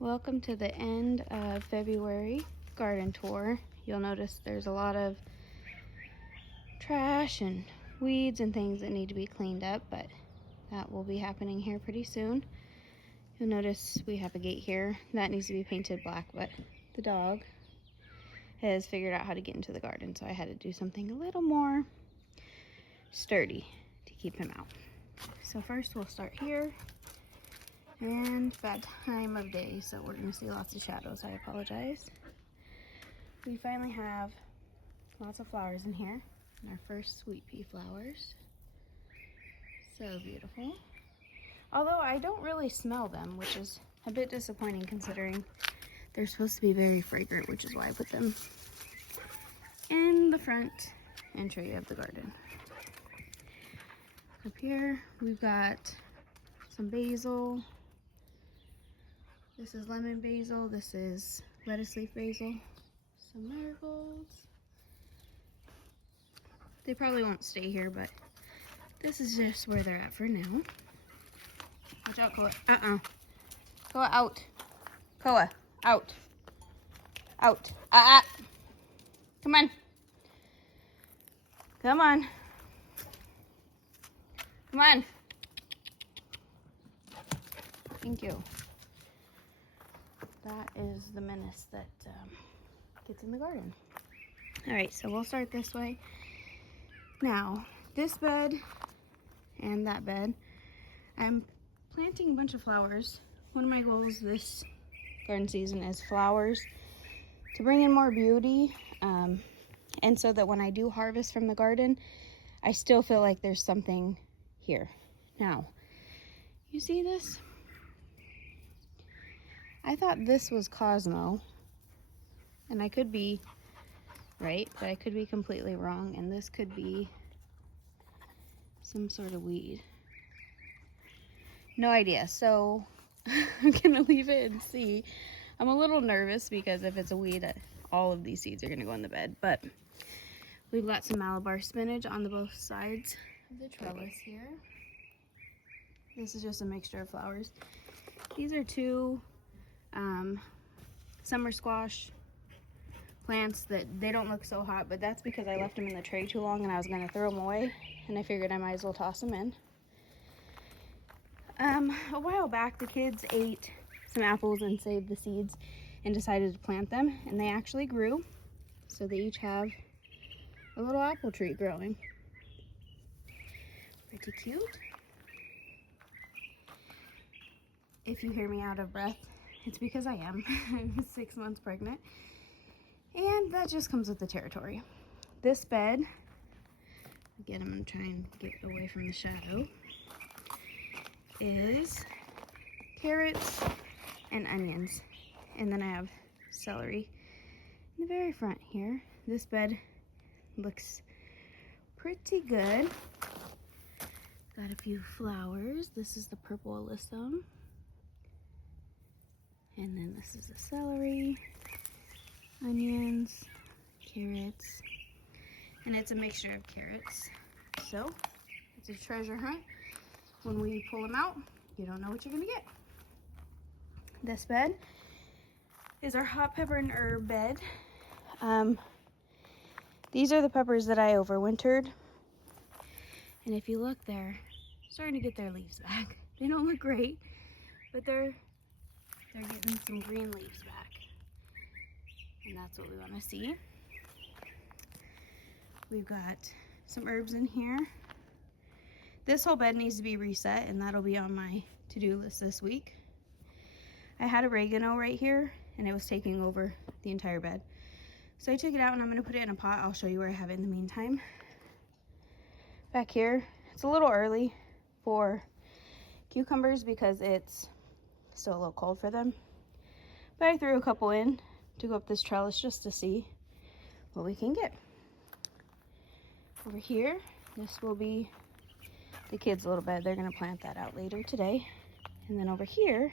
Welcome to the end of February garden tour. You'll notice there's a lot of trash and weeds and things that need to be cleaned up, but that will be happening here pretty soon. You'll notice we have a gate here that needs to be painted black, but the dog has figured out how to get into the garden, so I had to do something a little more sturdy to keep him out. So first we'll start here. And bad time of day, so we're going to see lots of shadows. I apologize. We finally have lots of flowers in here. And our first sweet pea flowers. So beautiful. Although I don't really smell them, which is a bit disappointing considering they're supposed to be very fragrant, which is why I put them in the front entry of the garden. Up here we've got some basil. This is lemon basil, this is lettuce leaf basil, some marigolds. They probably won't stay here, but this is just where they're at for now. Watch out, Koa. Koa, out. Koa, out. Out. Come on. Come on. Come on. Thank you. That is the menace that gets in the garden. All right, so we'll start this way. Now, this bed and that bed, I'm planting a bunch of flowers. One of my goals this garden season is flowers to bring in more beauty, and so that when I do harvest from the garden, I still feel like there's something here. Now, you see this? I thought this was Cosmo, and I could be right, but I could be completely wrong, and this could be some sort of weed. No idea, so I'm gonna leave it and see. I'm a little nervous because if it's a weed, all of these seeds are gonna go in the bed, but we've got some Malabar spinach on the both sides of the trellis here. This is just a mixture of flowers. These are two summer squash plants that they don't look so hot, but that's because I left them in the tray too long and I was going to throw them away, and I figured I might as well toss them in. A while back the kids ate some apples and saved the seeds and decided to plant them, and they actually grew, so they each have a little apple tree growing. Pretty cute. If you hear me out of breath, it's because I am. I'm 6 months pregnant, and that just comes with the territory. This bed, again, I'm going to try and get away from the shadow, is carrots and onions, and then I have celery in the very front here. This bed looks pretty good. Got a few flowers. This is the purple alyssum. And then this is the celery, onions, carrots, and it's a mixture of carrots. So it's a treasure hunt. When we pull them out, you don't know what you're gonna get. This bed is our hot pepper and herb bed. These are the peppers that I overwintered. And if you look, they're starting to get their leaves back. They don't look great, but they're getting some green leaves back, and that's what we want to see. We've got some herbs in here. This whole bed needs to be reset, and that'll be on my to-do list this week. I had oregano right here, and it was taking over the entire bed, so I took it out and I'm going to put it in a pot. I'll show you where I have it in the meantime. Back here, it's a little early for cucumbers because it's still a little cold for them, but I threw a couple in to go up this trellis just to see what we can get. Over here, this will be the kids' little bed. They're going to plant that out later today. And then over here,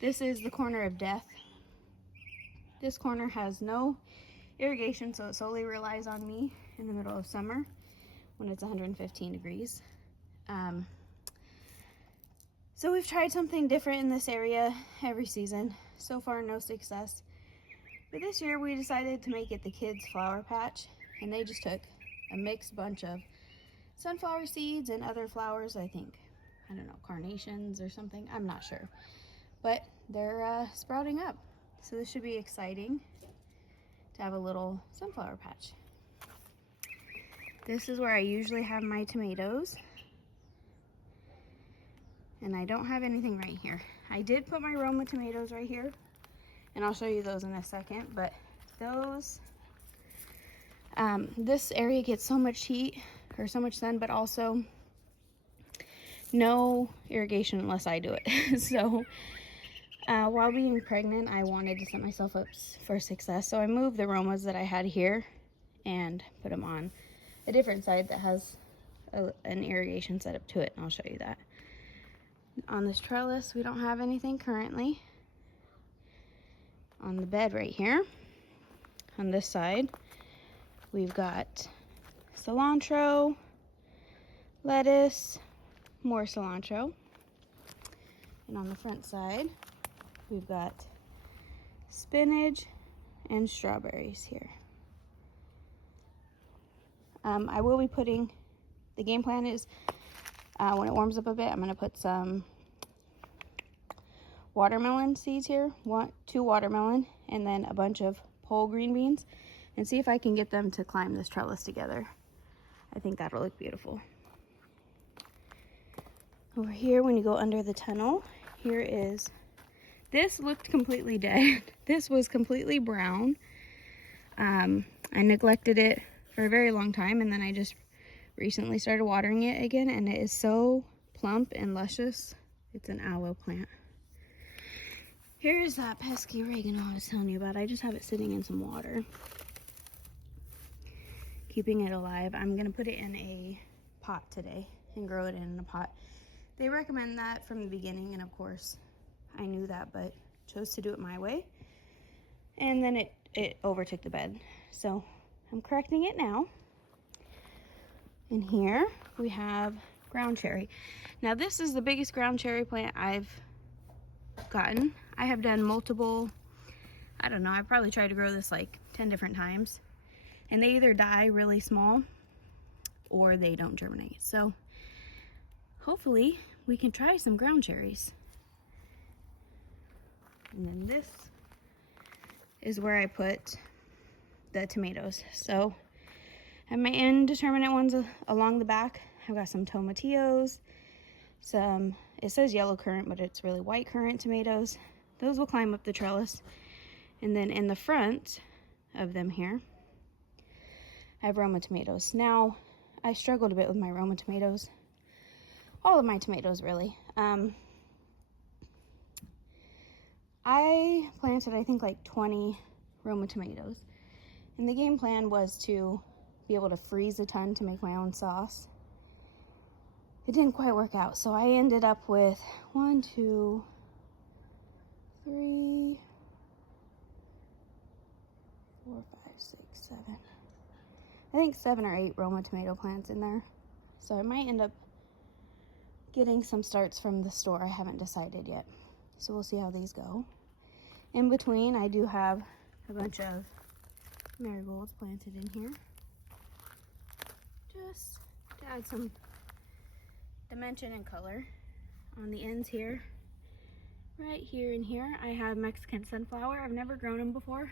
this is the corner of death. This corner has no irrigation, so it solely relies on me in the middle of summer when it's 115 degrees. So we've tried something different in this area every season. So far, no success. But this year we decided to make it the kids' flower patch, and they just took a mixed bunch of sunflower seeds and other flowers, I don't know, carnations or something, I'm not sure. But they're sprouting up. So this should be exciting to have a little sunflower patch. This is where I usually have my tomatoes. And I don't have anything right here. I did put my Roma tomatoes right here, and I'll show you those in a second, but those, this area gets so much heat, or so much sun, but also no irrigation unless I do it. So while being pregnant, I wanted to set myself up for success. So I moved the Romas that I had here and put them on a different side that has an irrigation setup to it, and I'll show you that. On this trellis, we don't have anything currently. On the bed right here, on this side, we've got cilantro, lettuce, more cilantro. And on the front side, we've got spinach and strawberries here. I will be putting, the game plan is when it warms up a bit, I'm going to put some watermelon seeds here, 2 watermelon, and then a bunch of pole green beans, and see if I can get them to climb this trellis together. I think that'll look beautiful. Over here, when you go under the tunnel, here is, this looked completely dead. This was completely brown. I neglected it for a very long time, and then I just recently started watering it again, and it is so plump and luscious. It's an aloe plant. Here's that pesky oregano I was telling you about. I just have it sitting in some water, keeping it alive. I'm gonna put it in a pot today and grow it in a pot. They recommend that from the beginning, and of course I knew that, but chose to do it my way, and then it overtook the bed. So I'm correcting it now. And here we have ground cherry. Now this is the biggest ground cherry plant I've gotten. I have done multiple, I don't know, I've probably tried to grow this like 10 different times, and they either die really small or they don't germinate. So hopefully we can try some ground cherries. And then this is where I put the tomatoes. So I have my indeterminate ones along the back. I've got some tomatillos, some, it says yellow currant, but it's really white currant tomatoes. Those will climb up the trellis. And then in the front of them here, I have Roma tomatoes. Now, I struggled a bit with my Roma tomatoes. All of my tomatoes, really. I planted, I think, like 20 Roma tomatoes. And the game plan was to be able to freeze a ton to make my own sauce. It didn't quite work out, so I ended up with 1, 2, 3, 4, 5, 6, 7. I think 7 or 8 Roma tomato plants in there. So I might end up getting some starts from the store. I haven't decided yet. So we'll see how these go. In between, I do have a bunch of marigolds planted in here, just to add some dimension and color. On the ends here, right here and here, I have Mexican sunflower. I've never grown them before,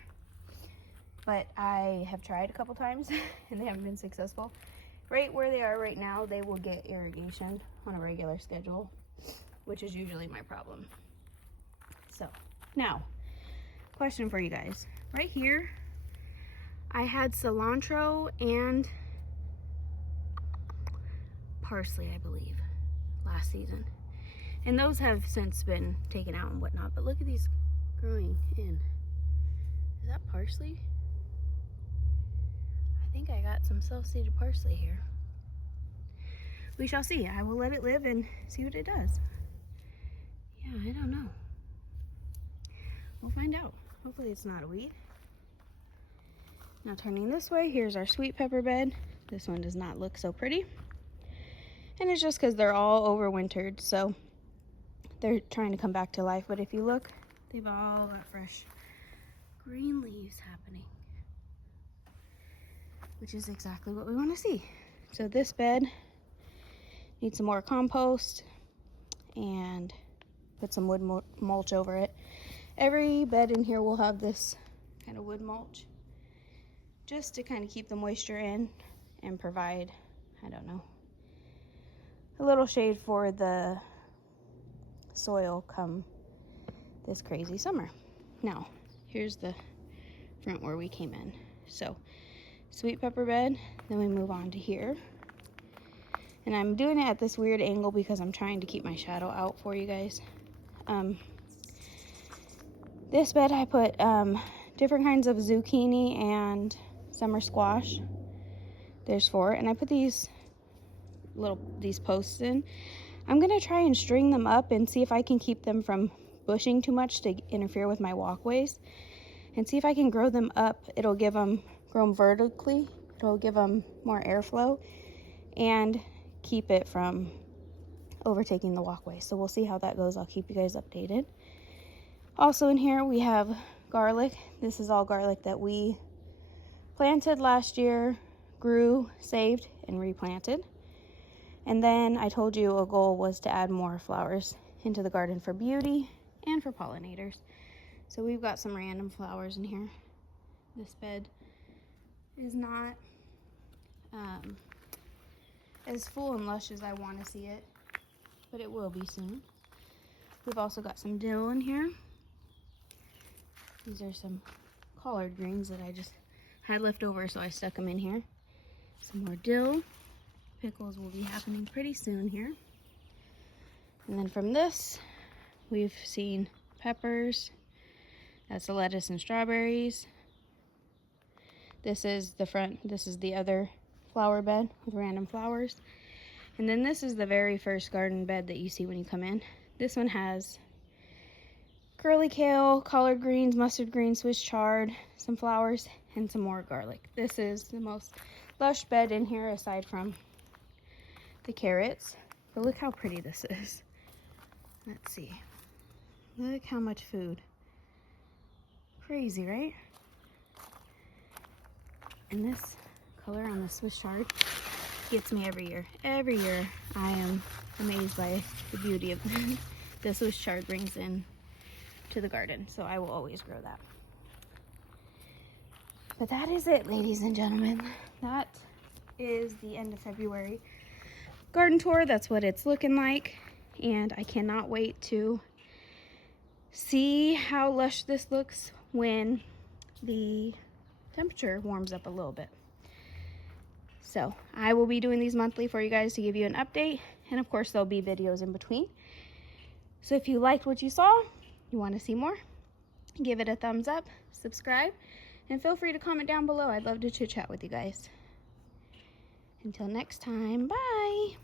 but I have tried a couple times and they haven't been successful. Right where they are right now, they will get irrigation on a regular schedule, which is usually my problem. So now, question for you guys. Right here, I had cilantro and parsley, I believe, last season. And those have since been taken out and whatnot, but look at these growing in. Is that parsley? I think I got some self-seeded parsley here. We shall see. I will let it live and see what it does. Yeah, I don't know. We'll find out. Hopefully it's not a weed. Now turning this way, here's our sweet pepper bed. This one does not look so pretty. And it's just because they're all overwintered, so they're trying to come back to life. But if you look, they've all got fresh green leaves happening, which is exactly what we want to see. So this bed needs some more compost and put some wood mulch over it. Every bed in here will have this kind of wood mulch just to kind of keep the moisture in and provide, I don't know, a little shade for the soil come this crazy summer. Now, here's the front where we came in. So, sweet pepper bed, then we move on to here. And I'm doing it at this weird angle because I'm trying to keep my shadow out for you guys. This bed I put different kinds of zucchini and summer squash. There's 4, and I put these posts in. I'm gonna try and string them up and see if I can keep them from bushing too much to interfere with my walkways, and see if I can grow them up. It'll give them, grow them vertically, it'll give them more airflow and keep it from overtaking the walkway. So we'll see how that goes. I'll keep you guys updated. Also in here we have garlic. This is all garlic that we planted last year, grew, saved, and replanted. And then I told you a goal was to add more flowers into the garden for beauty and for pollinators. So we've got some random flowers in here. This bed is not as full and lush as I want to see it, but it will be soon. We've also got some dill in here. These are some collard greens that I just had left over, so I stuck them in here. Some more dill. Pickles will be happening pretty soon here. And then from this, we've seen peppers. That's the lettuce and strawberries. This is the front, this is the other flower bed with random flowers. And then this is the very first garden bed that you see when you come in. This one has curly kale, collard greens, mustard greens, Swiss chard, some flowers, and some more garlic. This is the most lush bed in here aside from the carrots. But look how pretty this is. Let's see. Look how much food. Crazy, right? And this color on the Swiss chard gets me every year. Every year I am amazed by the beauty of the Swiss chard brings in to the garden. So I will always grow that. But that is it, ladies and gentlemen. That is the end of February garden tour. That's what it's looking like. And I cannot wait to see how lush this looks when the temperature warms up a little bit. So I will be doing these monthly for you guys to give you an update, and of course there'll be videos in between. So if you liked what you saw, you want to see more, give it a thumbs up, subscribe, and feel free to comment down below. I'd love to chit chat with you guys. Until next time, bye.